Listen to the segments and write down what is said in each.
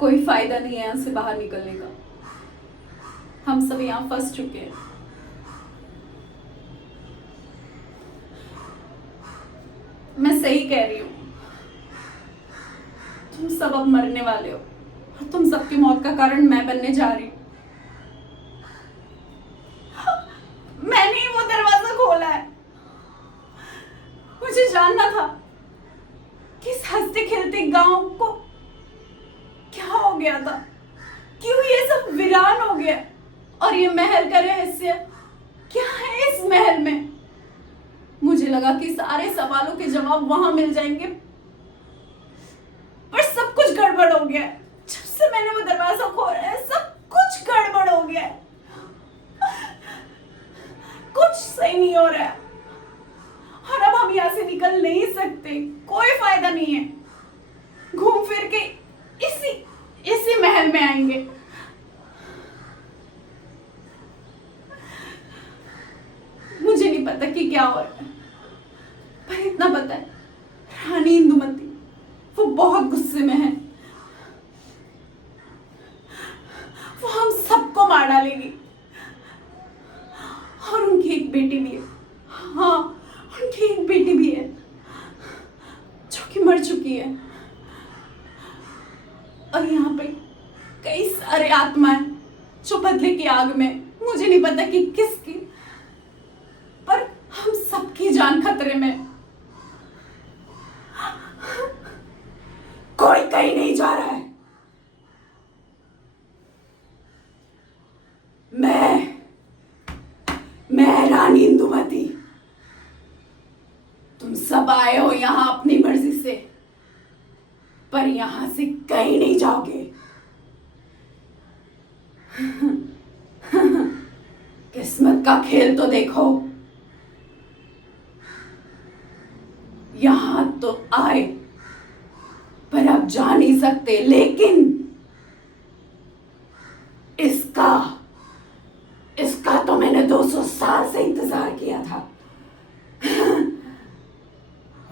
कोई फायदा नहीं है यहाँ से बाहर निकलने का। हम सब यहाँ फंस चुके हैं। मैं सही कह रही हूँ, तुम सब अब मरने वाले हो और तुम सबकी मौत का कारण मैं बनने जा रही हूँ। मैंने ही वो दरवाजा खोला है। मुझे जानना था कि इस हंसते खेलते गांव को क्या हो गया था, क्यों ये सब वीरान हो गया, और ये महल का रहस्य क्या है इस महल में। मुझे लगा कि सारे सवालों के जवाब वहां मिल जाएंगे, पर सब कुछ गड़बड़ हो गया। जब से मैंने वो दरवाजा खोला है सब कुछ गड़बड़ हो गया। कुछ सही नहीं हो रहा है और अब हम यहाँ से निकल नहीं सकते। कोई फायदा नहीं है, घूम फिर के इसी महल में आएंगे। मुझे नहीं पता कि क्या हो रहा है, पर इतना पता है रानी इंदुमती वो बहुत गुस्से में है। वो हम सबको मार डालेगी। और उनकी एक बेटी भी है। हाँ, उनकी एक बेटी भी है जो कि मर चुकी है। और यहाँ पे कई सारे आत्माएं जो बदले की आग में, मुझे नहीं पता कि किसकी, पर हम सबकी जान खतरे में। कोई कहीं नहीं जा रहा है। मैं रानी इंदुमती, तुम सब आए हो यहां अपनी मर्जी से, पर यहां से कहीं नहीं जाओगे। किस्मत का खेल तो देखो। यहां तो आए पर अब जा नहीं सकते, लेकिन इसका तो मैंने 200 साल से इंतजार किया था।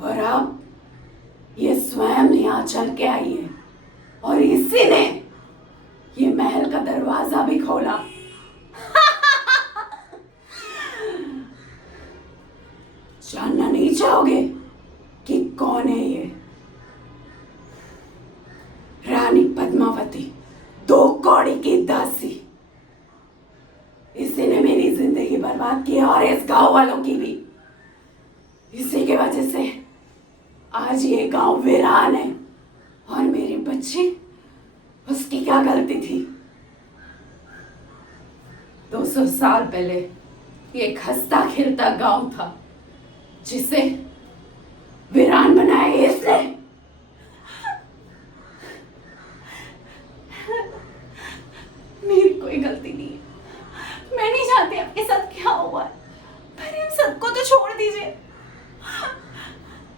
और अब ये स्वयं यहाँ चल के आई है और इसी ने ये महल का दरवाजा भी खोला। जानना नहीं चाहोगे कि कौन है ये? रानी पद्मावती, 2 कौड़ी की दासी। इसी ने मेरी जिंदगी बर्बाद की और इस गांव वालों की भी। इसी की वजह से आज ये गांव वीरान है। और मेरी बच्ची, उसकी क्या गलती थी? 200 साल पहले ये एक हंसता खेलता गांव था जिसे वीरान बनाया इसने। मेरी कोई गलती नहीं है। मैं नहीं जानती आपके साथ क्या हुआ है, पर इन सबको तो छोड़ दीजिए।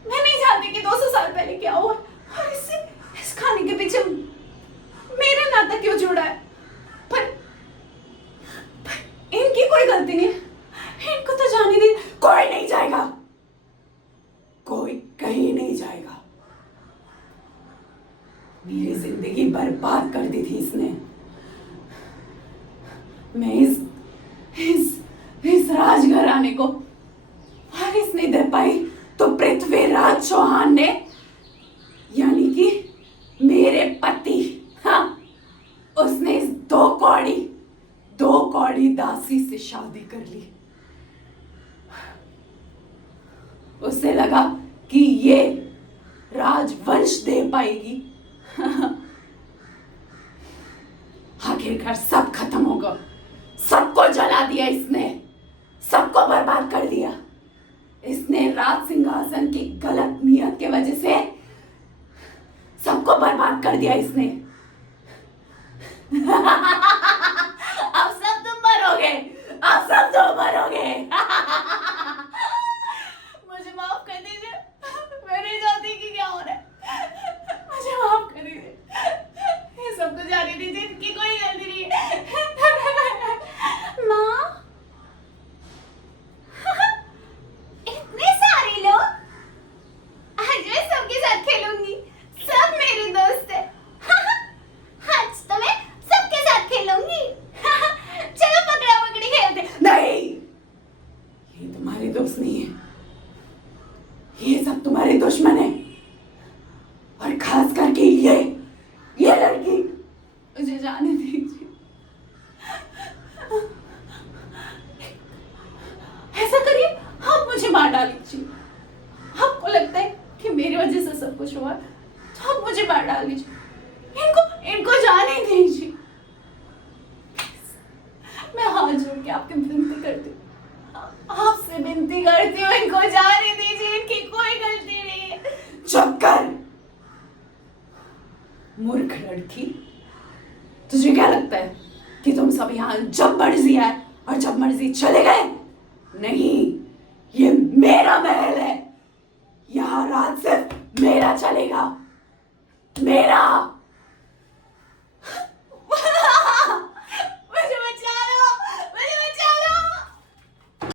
मैं नहीं जानती कि 200 साल पहले क्या हुआ और इस खाने के पीछे मेरा नाता क्यों जुड़ा है। पर इनकी कोई गलती नहीं है। इनको तो जाने दी। कोई नहीं जाएगा, कोई कहीं नहीं जाएगा। मेरी जिंदगी बर्बाद कर दी थी इसने। मैं इस राजघराने को वारिस नहीं दे पाई, तो पृथ्वीराज चौहान ने, यानी कि मेरे पति, हाँ, उसने इस 2 कौड़ी दासी से शादी कर ली। उसे लगा कि ये राजवंश दे पाएगी। आखिरकार सब खत्म होगा। सबको जला दिया इसने, सबको बर्बाद कर दिया इसने। राज सिंहासन की गलत नियत के वजह से सबको बर्बाद कर दिया इसने। अब सब तुम मरोगे, अब सब तुम मरोगे। मुझे माफ कर दीजिए, मैं नहीं जानती कि क्या हो रहा है। मुझे माफ कर दीजिए, ये सबको जाने दीजिए, इनकी कोई गलती नहीं है। माँ, इतने सारे लोग, आज मैं सबके साथ खेलूंगी। सब मेरे दोस्त हैं। लड़की, ये लड़की, मुझे जाने दीजिए। ऐसा करिए, आप मुझे मार डालीजिए। आपको लगता है कि मेरी वजह से सब कुछ हुआ, तो आप मुझे मार डाल दीजिए। इनको जाने दीजिए। मैं हाथ जोड़ के आपकी विनती करती हूँ, आपसे विनती करती हूँ, इनको जाने दीजिए। इनकी कोई गलती नहीं है। चुप कर मूर्ख लड़की। तुझे क्या लगता है कि तुम सब यहाँ जब मर्जी आए और जब मर्जी चले गए? नहीं,